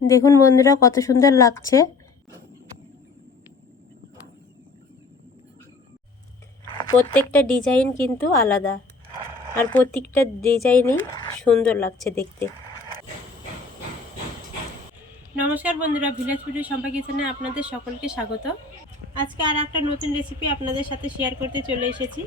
দেখুন বন্ধুরা, কত সুন্দর লাগছে। প্রত্যেকটা ডিজাইন কিন্তু আলাদা, আর প্রত্যেকটা ডিজাইনই সুন্দর লাগছে দেখতে। নমস্কার বন্ধুরা ভিলেজ ফুডের সম্পা কিচেনে আপনাদের সকলকে স্বাগত। আজকে আর একটা নতুন রেসিপি আপনাদের সাথে শেয়ার করতে চলে এসেছি।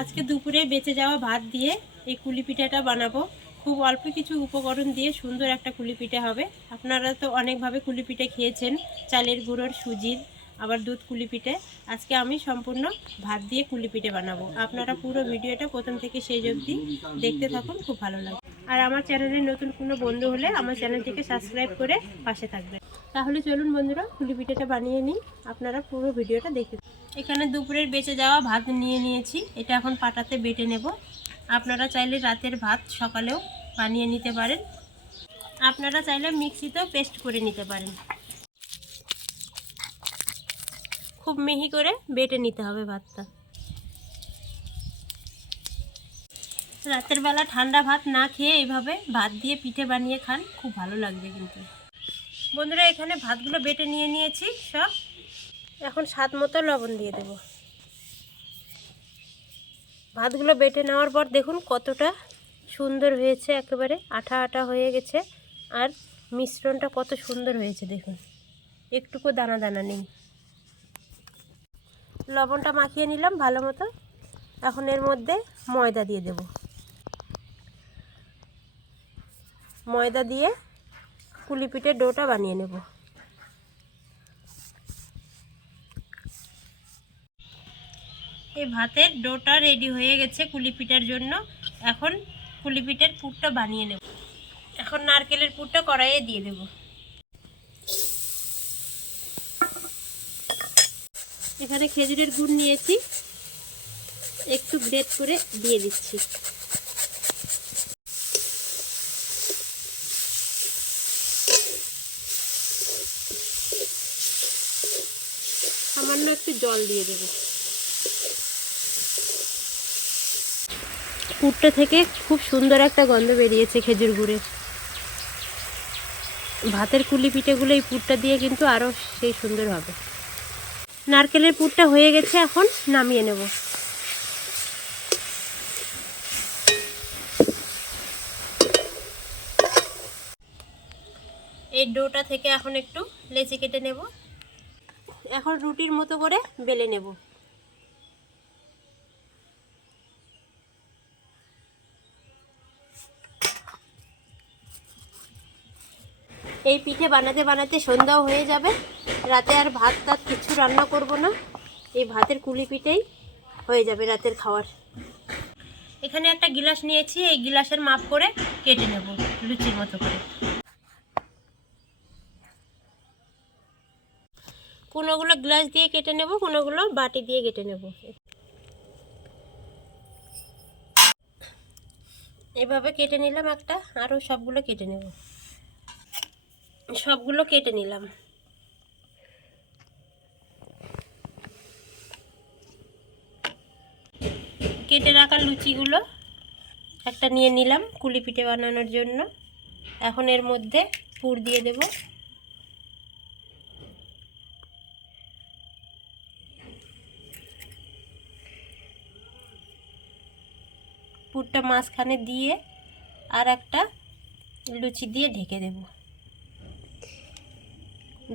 আজকে দুপুরে বেঁচে যাওয়া ভাত দিয়ে এই কুলি পিঠাটা বানাবো। খুব অল্প কিছু উপকরণ দিয়ে সুন্দর একটা কুলি পিঠা হবে। আপনারা তো অনেকভাবে কুলি পিঠে খেয়েছেন। চালের গুঁড়োর সুজির, আবার দুধ কুলি পিঠে আজকে আমি সম্পূর্ণ ভাত দিয়ে কুলি পিঠে বানাবো। আপনারা পুরো ভিডিওটা প্রথম থেকে শেষ অবধি দেখতে থাকুন, খুব ভালো লাগবে। আর আমার চ্যানেলে নতুন কোনো বন্ধু হলে আমার চ্যানেলটিকে সাবস্ক্রাইব করে পাশে থাকবেন। তাহলে চলুন বন্ধুরা কুলি পিঠাটা বানিয়ে নিই। আপনারা পুরো ভিডিওটা দেখে এখানে দুপুরের বেঁচে যাওয়া ভাত নিয়ে নিয়েছি। এটা এখন পাটাতে বেটে নেব। আপনারা চাইলে রাতের ভাত সকালেও বানিয়ে নিতে পারেন। আপনারা চাইলে মিক্সিতেও পেস্ট করে নিতে পারেন। খুব মিহি করে বেটে নিতে হবে ভাতটা। রাতের বেলা ঠান্ডা ভাত না খেয়ে এইভাবে ভাত দিয়ে পিঠে বানিয়ে খান, খুব ভালো লাগবে কিন্তু। বন্ধুরা, এখানে ভাতগুলো বেটে নিয়ে নিয়েছি সব। এখন স্বাদ মতো লবণ দিয়ে দেব। ভাতগুলো বেটে নেওয়ার পর দেখুন কতটা সুন্দর হয়েছে একেবারে, আঠা আঠা হয়ে গেছে। আর মিশ্রণটা কত সুন্দর হয়েছে দেখুন। একটুকু দানা দানা নেই। লবণটা মাখিয়ে নিলাম ভালো মতো। এখন এর মধ্যে ময়দা দিয়ে দেব। ময়দা দিয়ে কুলি পিঠের ডোটা বানিয়ে নেব। এই ভাতের ডোটা রেডি হয়ে গেছে কুলি পিঠার জন্য। এখন কুলি পিঠের পুরটা বানিয়ে নেব। এখন নারকেলের পুরটা কড়াইয়ে দিয়ে দেব। এখানে খেজুরের গুড় নিয়েছি। একটু গ্রেট করে দিয়ে দিচ্ছি। সামান্য একটু জল দিয়ে দেবো। পুরটা থেকে খুব সুন্দর একটা গন্ধ বেরিয়েছে খেজুর গুড়ের ভাতের কুলি পিঠেগুলো এই পুরটা দিয়ে কিন্তু আরও সেই সুন্দর হবে। নারকেলের পুরটা হয়ে গেছে এখন, নামিয়ে নেব। এই ডোটা থেকে এখন একটু লেচি কেটে নেব। এখন রুটির মতো করে বেলে নেব। এই পিঠে বানাতে বানাতে সন্ধ্যাও হয়ে যাবে। রাতে আর ভাত টাত কিছু রান্না করব না। এই ভাতের কুলি পিঠেই হয়ে যাবে রাতের খাওয়ার। এখানে একটা গিলাস নিয়েছি, এই গিলাসের মাপ করে কেটে নেব লুচির মতো করে। কোনোগুলো গ্লাস দিয়ে কেটে নেব, কোনোগুলো বাটি দিয়ে কেটে নেব। এভাবে কেটে নিলাম একটা, আরও সবগুলো কেটে নেব। সবগুলো কেটে নিলাম। কেটে রাখা লুচিগুলো একটা নিয়ে নিলাম কুলি পিঠে বানানোর জন্য। এখন এর মধ্যে পুর দিয়ে দেব। পুরটা মাঝখানে দিয়ে আর একটা লুচি দিয়ে ঢেকে দেবো।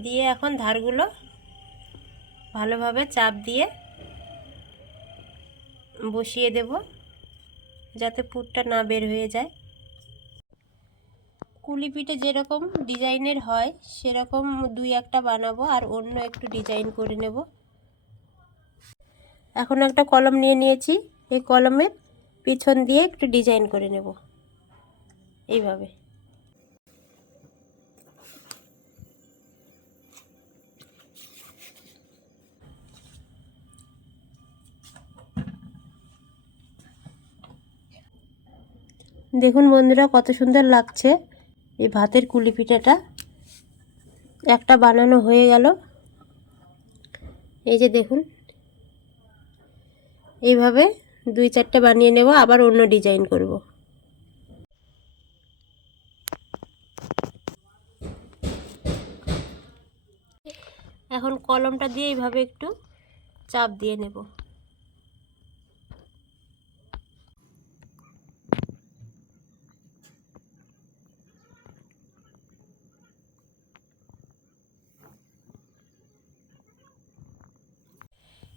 দিয়ে এখন ধারগুলো ভালোভাবে চাপ দিয়ে বসিয়ে দেব, যাতে পুরটা না বের হয়ে যায়। কুলি পিঠে যেরকম ডিজাইনের হয়, সেরকম দুই একটা বানাবো আর অন্য একটু ডিজাইন করে নেব। এখন একটা কলম নিয়ে নিয়েছি। এই কলমের পিছন দিয়ে একটু ডিজাইন করে নেব। এইভাবে। দেখুন বন্ধুরা, কত সুন্দর লাগছে এই ভাতের কুলি পিঠাটা। একটা বানানো হয়ে গেল। এই যে দেখুন, এইভাবে দুই চারটে বানিয়ে নেব, আবার অন্য ডিজাইন করব। এখন কলমটা দিয়ে এইভাবে একটু চাপ দিয়ে নেব।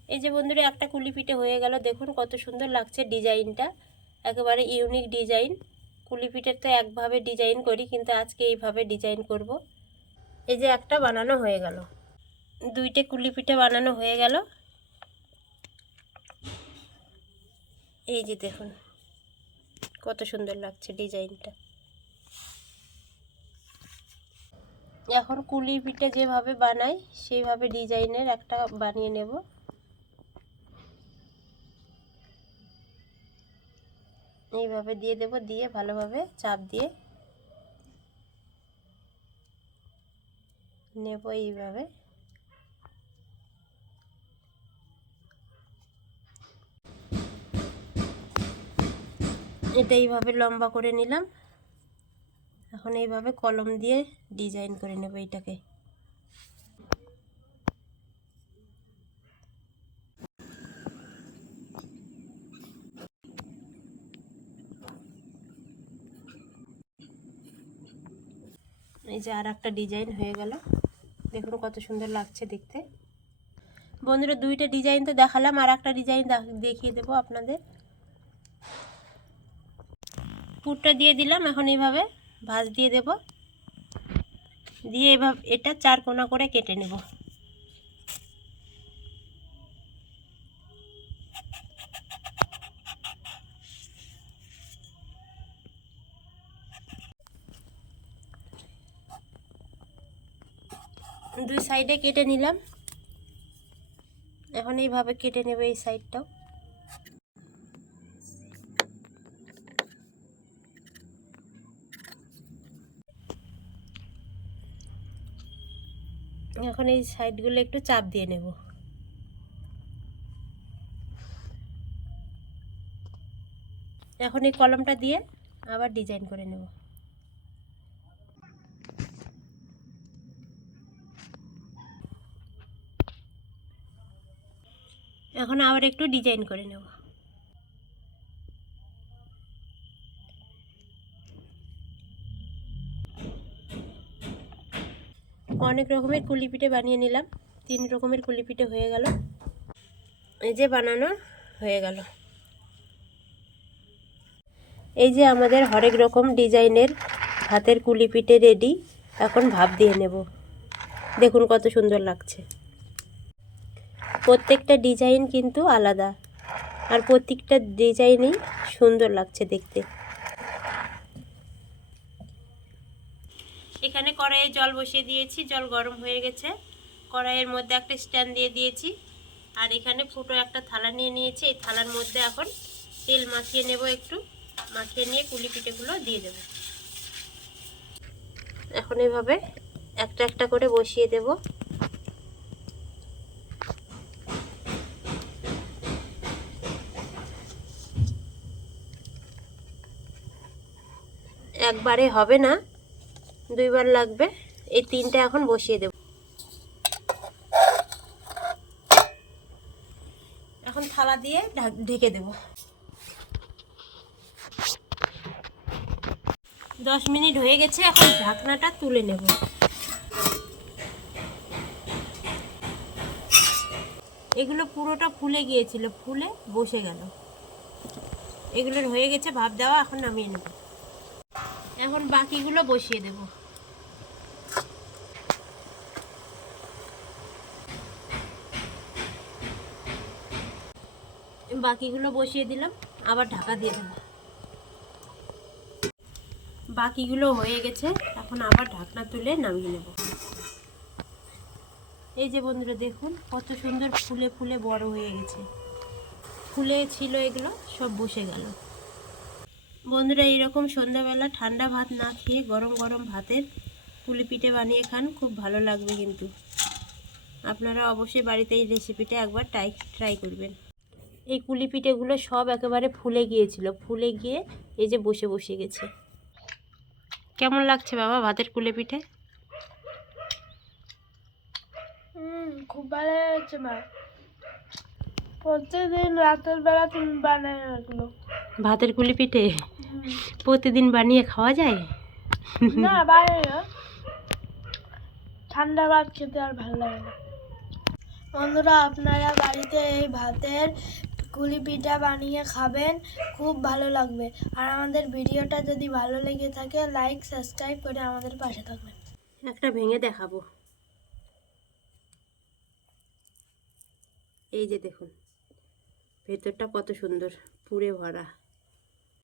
এই যে বন্ধুরা, একটা কুলি পিঠে হয়ে গেল। দেখুন কত সুন্দর লাগছে ডিজাইনটা। একেবারে ইউনিক ডিজাইন কুলি পিঠের তো একভাবে ডিজাইন করি, কিন্তু আজকে এইভাবে ডিজাইন করব। এই যে একটা বানানো হয়ে গেল। দুইটা কুলি পিঠে বানানো হয়ে গেল। এই যে দেখুন, কত সুন্দর লাগছে ডিজাইনটা। এখন কুলি পিঠে যেভাবে বানাই, সেইভাবে ডিজাইনের একটা বানিয়ে নেব। এইভাবে দিয়ে দেব, দিয়ে ভালোভাবে চাপ দিয়ে নেব এইভাবে। এটা এইভাবে লম্বা করে নিলাম। এখন এইভাবে কলম দিয়ে ডিজাইন করে নেব এইটাকে। এই যে আর একটা ডিজাইন হয়ে গেল। দেখুন কত সুন্দর লাগছে দেখতে। বন্ধুরা, দুইটা ডিজাইন তো দেখালাম আর একটা ডিজাইন দেখিয়ে দেব আপনাদের। পুরটা দিয়ে দিলাম, এখন এইভাবে ভাজ দিয়ে দেব। দিয়ে এভাবে এটা চার কোনা করে কেটে নেব। দুই সাইডে কেটে নিলাম। এখন এইভাবে কেটে নেবে এই সাইডটাও। এখন এই সাইডগুলো একটু চাপ দিয়ে নেব। এখন এই কলমটা দিয়ে আবার ডিজাইন করে নেব। এখন আবার একটু ডিজাইন করে নেব। অনেক রকমের কুলি পিঠে বানিয়ে নিলাম। তিন রকমের কুলি পিঠে হয়ে গেল। এই যে বানানো হয়ে গেল। এই যে আমাদের হরেক রকম ডিজাইনের হাতের কুলি পিঠে রেডি। এখন ভাব দিয়ে নেব। দেখুন কত সুন্দর লাগছে। প্রত্যেকটা ডিজাইন কিন্তু আলাদা। আর প্রত্যেকটা ডিজাইনেই সুন্দর লাগছে দেখতে। এখানে কড়াইয়ে জল বসিয়ে দিয়েছি, জল গরম হয়ে গেছে। কড়াইয়ের মধ্যে একটা স্ট্যান্ড দিয়ে দিয়েছি। আর এখানে ফুটো একটা থালা নিয়ে নিয়েছি। এই থালার মধ্যে এখন তেল মাখিয়ে নেব একটু। মাখিয়ে নিয়ে কুলি পিঠেগুলো দিয়ে দেব। এখন এভাবে একটা একটা করে বসিয়ে দেব। একবারে হবে না, দুইবার লাগবে। এই তিনটা এখন বসিয়ে দেব। এখন থালা দিয়ে ঢেকে দেব। দশ মিনিট হয়ে গেছে, এখন ঢাকনাটা তুলে নেব। এগুলো পুরোটা ফুলে গিয়েছিল, ফুলে বসে গেল। এগুলোর হয়ে গেছে ভাব দেওয়া, এখন নামিয়ে নেব। এখন বাকিগুলো বসিয়ে দেব। বাকিগুলো বসিয়ে দিলাম, আবার ঢাকা দিয়ে দেব। বাকিগুলো হয়ে গেছে, এখন আবার ঢাকনা তুলে নামিয়ে নেব। এই যে বন্ধুরা, দেখুন কত সুন্দর ফুলে ফুলে বড় হয়ে গেছে। ফুলে ছিল এগুলো, সব বসে গেল। বন্ধুরা, এইরকম সন্ধ্যাবেলা ঠান্ডা ভাত না খেয়ে গরম গরম ভাতের পুলি পিঠে বানিয়ে খান, খুব ভালো লাগবে কিন্তু। আপনারা অবশ্যই বাড়িতে এই রেসিপিটা একবার ট্রাই ট্রাই করবেন। এই কুলি পিঠেগুলো সব একেবারে ফুলে গিয়েছিল, ফুলে গিয়ে এই যে বসে বসে গেছে। কেমন লাগছে বাবা ভাতের কুলে পিঠে? খুব ভালো হয়েছে মা। প্রত্যেকদিন রাতের বেলা তুমি বানায় এগুলো ভাতের কুলি পিঠে? প্রতিদিন বানিয়ে খাওয়া যায়? না বাইরে ঠান্ডা ভাত খেতে আর ভালো লাগে না। বন্ধুরা আপনারা বাড়িতে এই ভাতের কুলি পিঠা বানিয়ে খাবেন খুব ভালো লাগবে। আর আমাদের ভিডিওটা যদি ভালো লেগে থাকে লাইক সাবস্ক্রাইব করে আমাদের পাশে থাকবেন। একটা ভেঙে দেখাবো। এই যে দেখুন। ভেতরটা কত সুন্দর পুড়ে ভরা।